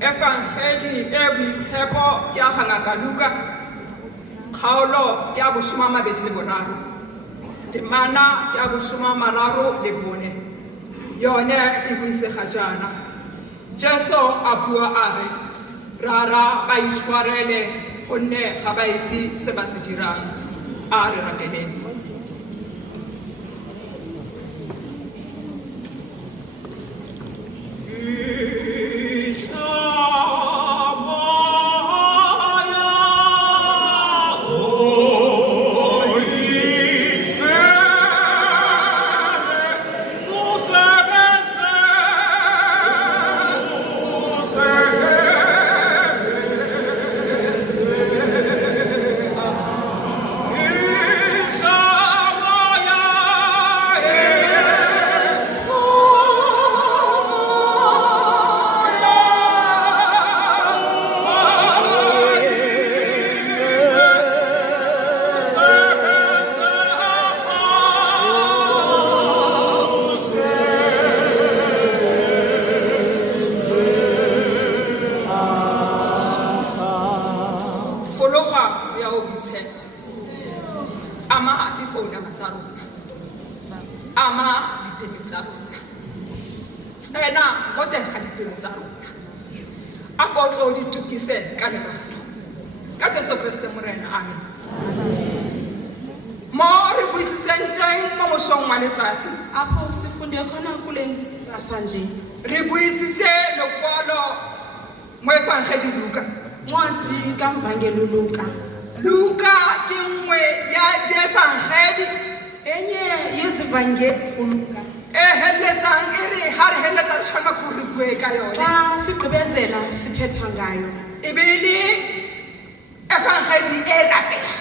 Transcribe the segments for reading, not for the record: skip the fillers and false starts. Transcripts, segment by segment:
Evangeli boitshepo ya Ngaka Luka kgaolo ya 23 temana ya 34 yone e buisega jaana. Jesu a bua a re rara ba itshwarele gonne ga ba itse se ba se dirang. A re rateleng. Ama dipona matsarona ama ditemi tsa rona tsena mo teng ga dipelo tsa rona a ko tlo di tukise ka lerato ka Jesu Kriste morena. Amen. Mo re buisitseng teng mo mosong wa letsatsi apho sifunde khona kule ntsasa nje re buisitse lokwalo mo Evangeli Luka. ncwadi kaMvangeli Luka. Luka ke nngwe ya dievangeli enye yezivangeli uLuka heletsang e re ha re heletsa re tshwana go re bue ka yone xa sigqibezela sithetha ngayo. ebile evangeli e rapela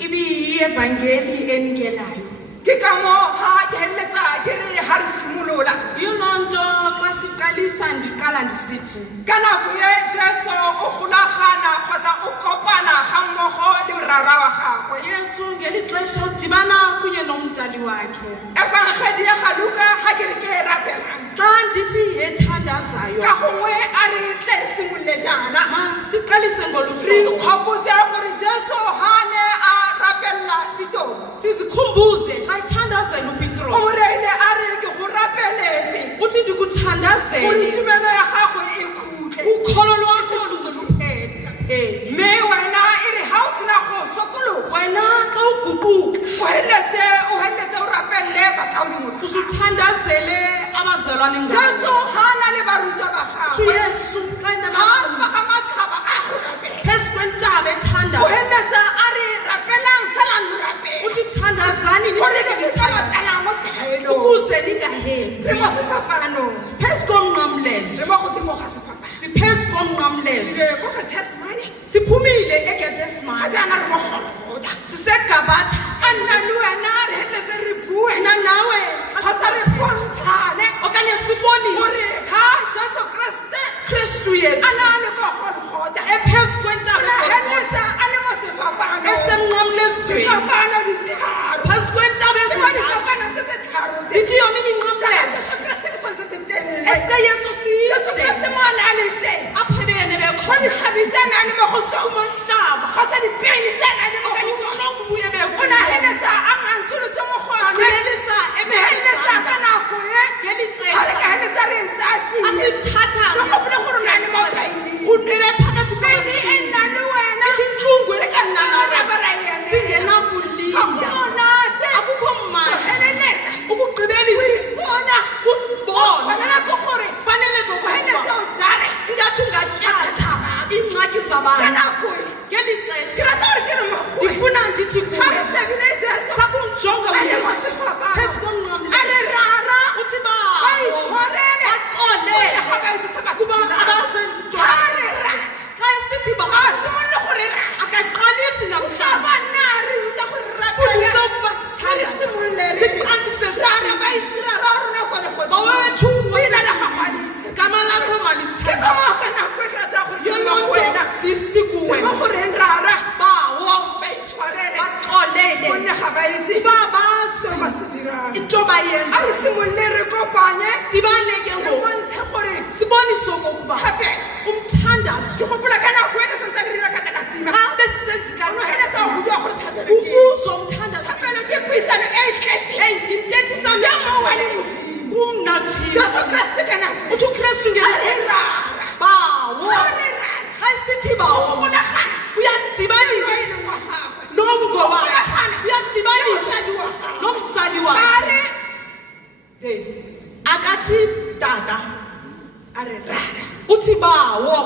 Iyevangeli enikelayo. ke ka mo ha ke heletsa ke re ha re simolola Yiyo loo nto xa siqalisa ndiqala ndisithi ka nako ye Jesu o golagana kgotsa o kopana ga mmogo le morara wa gagwe. Yesu ngeli xesha udibana kunye nomdali wakhe. Evangeli ya ga Luka ha ke re ke e rapelang Xa ndithi ethandazayo ka gongwe a re tle re simolole jaana masiqalise ngolu re hlobo. ikgopotse gore Jesu ha ne a rapella ditoro Sizikhumbuze xa ethandazela o uPetros. reile a re ke go rapeletse Uthi gore ndikuthandazele tumelo ya gago e khutle ukholo lwakho luzokuphela. mme wena e re ha o sena go sokologa Wena xa uguquka o heletse o rapelle bakaodimo usuthandazele abazalwane Jesu ngayo. ha na le barutwa ba Uthi gagwe Yesu xa ha inabafundisi ba matshaba a go rapela phezu kwentaba o ethandaza. heletse a re rapelang salang lo rapela Uthi thandazani gore nihleke ke se nithandaza tsala mo thaelong ukuze ningahembi. re mo sefapanong Siphezu komnqamlezo. re mo godimo ga sefapano Siphezu komnqamlezo. dire go ge testimony Siphumile ga eGethsemane. jaana re mo golgotha Sisegabatha. a nna le wena re heletse re bue Thina nawe xa kgotsa re sisathetha bontshane okanye sibonise gore ha Jesu Kriste Kristu Yesu a na le ko golgotha ephezu kwentaba re eGolgotha, heletse a le mo sefapanong esemnqamlezweni difapano di tharo phezu kwentaba le mo ezintathu. difapano tse tse tharo tse Zithi yona tsa iminqamlezo Jesu Kriste ke sone se se telele esika Yesu Jesu side Kriste mo a na le teng apho ebeyene mo bekhona ditlhabi tse a na le mo go tswa kumhlaba kgotsa dipeini tse a na le mo ka ditsona okanye ubuye o na bekhona heletsa a ngantsolotse mo go yone kulelisa me heletsa ka nako e ngeli ga re ka xesha heletsa re e tsatsi asithatha re gopole gore o na le mo baing bolle re kopanye sidibane ke re ngoku bontshe gore sibonise okokuba Thapelo umthandazo ke gopola ka nako ena santse re dira ka tla ka sima xa besisenza o no heletsa go bua gore Thapelo ke ukuzwa umthandazo Thapelo ke puisano e tletse eyi yintethisano ya mo wa le Modimo kumnathini Jesu Kriste ka nako uthi ukristu a re rara bawo a re rara xa isithi bawo o golagana uyadibanisa e leng wa gagwe nomngowakhe uyadibanisa mosadi wa gagwe nomsali a wakhe re Daddy akathi tata a re rara uthi bawo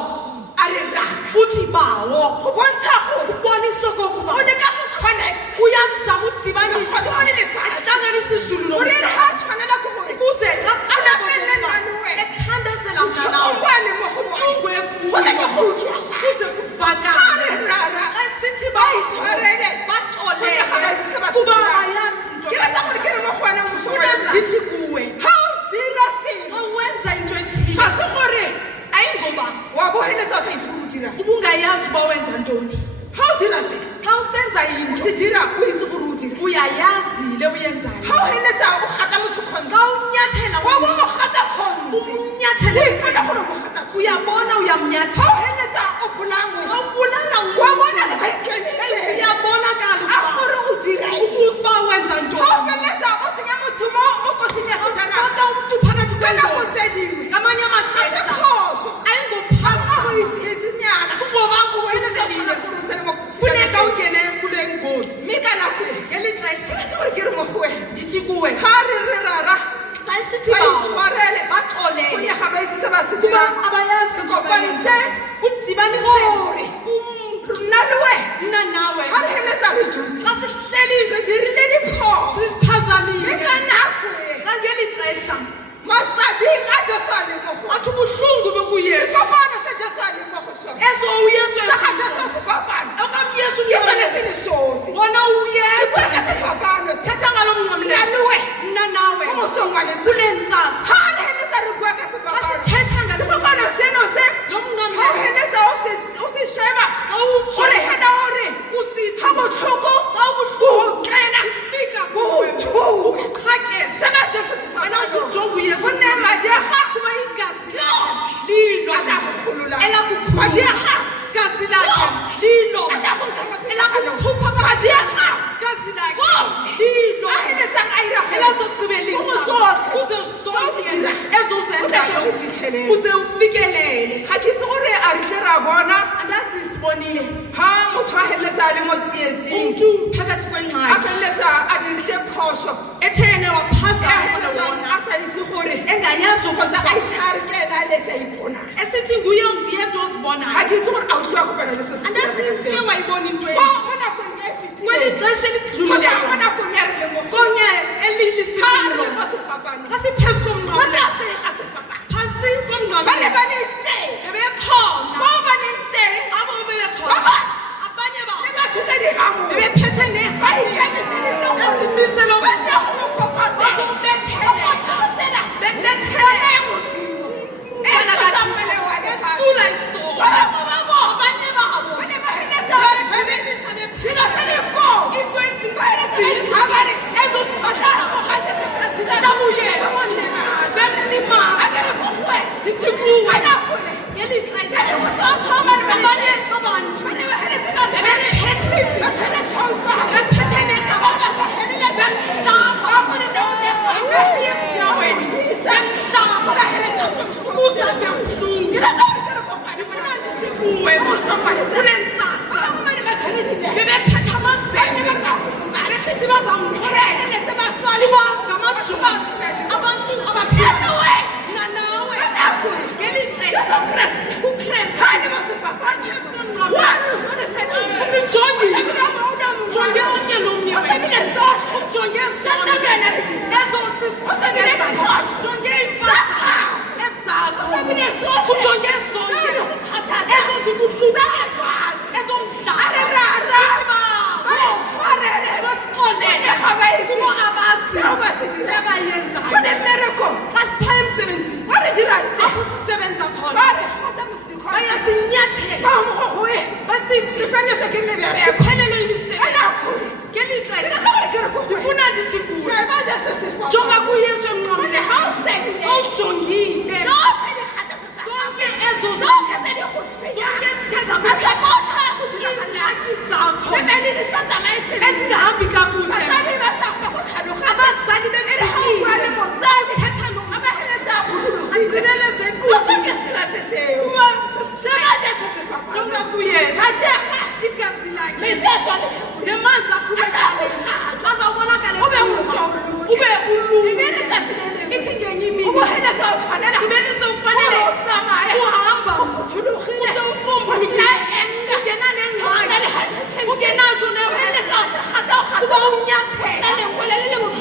a re rara uthi bawo go bontsha gore ubonisa okokuba o leka go connect uyazama udibanisa Godimo le lefatshe. ahlanganisa izulu gore re nomhlaba ga a tshwanela ke gore ukuze xa a lapelle nna le wena ethandazela mna nawe utlhokomane mo go uhlungu bone ekuyo go ke go utlwa kuze a kuvakale re rara xa sithi ba itshwarele baxolele Gonne ga ba itse se ba se kuba dirang. ayazi into ke rata gore ke re mo go wena moso wa letsatsi ndithi kuwe ga o dira xa sengwe wenza into ethile ga se gore ayingoba wa bogeletsa o sa itse gore o dirang ubungayazi uba wenza ntoni ga o dira sengwe xa usenza o into se dira o itse gore o dira uyayazile uyenzayo ga o heletsa o gata motho xa kgonsa unyathela wa bo mo gata kgonse umnyathele o ipona gore mo gata kgonse uyabona ga uyamnyathela o heletsa o bolangwe xa ubulala wa umntu bona le maikemetse uyabonakala a gore o dira ukuba wenza ga o ntoni feletsa o tsenya motho mo kotsing ya sejana faka umntu phakathi ka nako kwengozi tse dingwe ngamanye ga se amaxesha phoso ga o ayingophasa itsietsinyana kungoba o heletsa o tshwana uwesilile gore o tsene mo kotsing funeka ungene kule ngozi mme ka nako e ngeli xesha tshwanetse gore ke re mo go wena ndithi kuwe ga re re rara xa isithi ba bawo itshwarele baxolele gonne ga ba itse se ba se kuba dirang abayazi se into kopantse abayenzayo. udibanise gore nna le wena mna nawe ga re heletsa re dutse xa sihleli re dirile diphoso siphazamile mme ka nako e xa ngeli xesha matsading a Jesu a leng mo go athi ubuhlungu bokuyesu sefapano se Jesu a leng mo go sone eso uyesu sa ga Jesu sefapano okamyesu ke sone se le sosi wona ke bua uyedwa ka sefapano se thetha ngalo nna mnqamlezo le wena mna nawe mo mosong wa letsatsi kule ntsasa ga re heletsa re bua ka xa sefapano sithetha sefapano seno se lo ga o mnqamlezo heletsa o se sheba xa gore hena ore usithi ga botlhoko xa ubuhlungu bo kena fika bo thuba uqhakeza sheba Jesu wena sefapano usujonga uyesu gonne madi a gago kuba igazi a lilo tla go golola elakukhulula madi a gago gazi lakhe lilo a tla go ntsha maphelo a elakukhupha gago madi a gago gazi lakhe Wone. lilo a heletsang a ira gore elazokugqibelisa Kuzo tsotlhe. kuze zonke Tse o di dirang. ezuzenzayo O tla ufihlelele. kuze ufikelele ga ke itse gore a ritle ra bona andazi sibonile ga motho a heletsa a le mo tsietsing umntu phakathi a kwengxaki feleletsa a dirile phoso ethene a waphazama heletsang wona a sa itse gore engayazi kgotsa ukuba a ithare ke ena a letsa iponang esithi nguye yedwa ga ozibonayo ke itse gore a utlwa kopana le se andazi uke wayibona into mo nakong e kweli fetileng xesha kgotsa mo elidlulileyo nakong ya re le mo go konye ga re le elilisilo mo sefapano xa siphezu mo komnqamle tlase ga sefapano phantsi ba ne komnqamle ba le teng bebekhona mo ba leng teng abo ba bebekhona ba abanye le babo batho tse di gamo bebephethe ba ikemiseditse gore nezimiselo ba tle go mo kokotela bazobethelekabetela Bona bebethele ye Modimo. E tlosa mmele wa lefatshe. esula isono Ba bangwe ba bona abanye babo ba ne ba heletsa ba tshwere dilo tse di kotsi. into Ba heletsa ba itshaba re, ezo "Batla go ga Jesu Kriste." zabuyesu Ba bone bemlimazi a ke re ko go wena. ndithi kuwe Ka nako e, ngeli tse xesha di botse o thoma le ba abanye le- babantu ba ne ba heletsa ba tshwere. bebephethe Ba tshwere tšhaupa. bephethe nerhaba Ba ba heletsa. bemhlaba Ba bone no le gagwe. yaweni bemhlaba Ba heletsa. kuza bebuhlungu Ke rata gore ke re ko go wena. ndifuna ndithi kuwe Ba kule ntsasa bangwe ba ne ba tshwere dineo. bebephethe Ba ne amazembe ba ragoma. besithi bazamkhuleka Heletsa ba kuba ngamajoni abantu abaphila Anyway. mna nawe nako e, ngeli Jesu xesha Kriste ukristu ga a le mo sefapaneng. Wa re gore sheba. usijongile Shebile o mongwe o jonge mongwe. omnye nomnye O shebile tsotlhe. usijonge Sanda wena re di- ezo O shebile diphoso. jonge Tsa iimpahla gago. ezakho O shebile tsotlhe. ujonge Tse zonke di go kgathatsang. ezo zibuhlungu Tse di fatshe. ezo A re rara. Ba itshwarele. basixolele Gonne ga ba itse kuba abazi seo ba se dirang. abayenzayo Ko mmerekong xa siphaya emsebenzini ba re dirang teng. apho sisebenza khona Ba re gata bosikho. bayasinyathela Ba mo go go e. basithi Re feletswe ke mebereko. siphelelwe Ka yimisebenzi nako e, ke lihle Ke tsaba gore ke re ko go wena. ndifuna ndithi kuwe Sheba Jesu sefo. jonga kuyesu Gore emnqamle ha o shebile. awujongile Tsotlhe dikgato tsa zonke gago. ezo Tsotlhe tse di go tshwenyang. zonke ezithe Matlakotha a go diragalang. iingxaki zakho Family di sa tsamaye sentle. ezingahambi kakuhle Batsadi ba sa kgone go tlhaloganya. abazali E re ha o bua le motsadi, thetha a ba feletsa a phuthulogile. agqibele So zenkuzi fa ke stress seo. kuba Sheba Jesu sefo. jonga kuyesu Ajega. igazi lakhe Metsi a tswa lehlakore. nemanzi aphumekayo Azakuhlatswa. azawubonakala Ube ekhuluma. ngumntu olunge. ube ulunge Ebe re tsatsi le lengwe. ithi ngenye imini Ubuheleza o tshwanela. gqibele sewufanele Gore o tsamaye. uhamba O phuthulogile. ude O ucombulukile sena anger. ungena O sena le nengxaki hypertension. ungenazo Ubuheleza o se gata o gata. kuba unyathela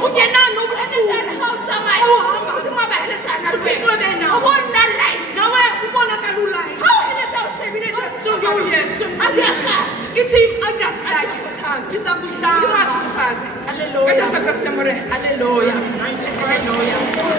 ungenano Uhamba. Uthi mabahelezana le Uthixo wena. benawo. O bo nna light. nawe ubonakala ulayo Ha o heleza o shebile Jesu jonge sefo. uyesu Ajega. ithi igazi lakhe Azakuhlatswa. iza Modimo a kuhlamba tlhokofatse. Hallelujah. Ka Jesu Kriste Morena. Hallelujah. Hallelujah.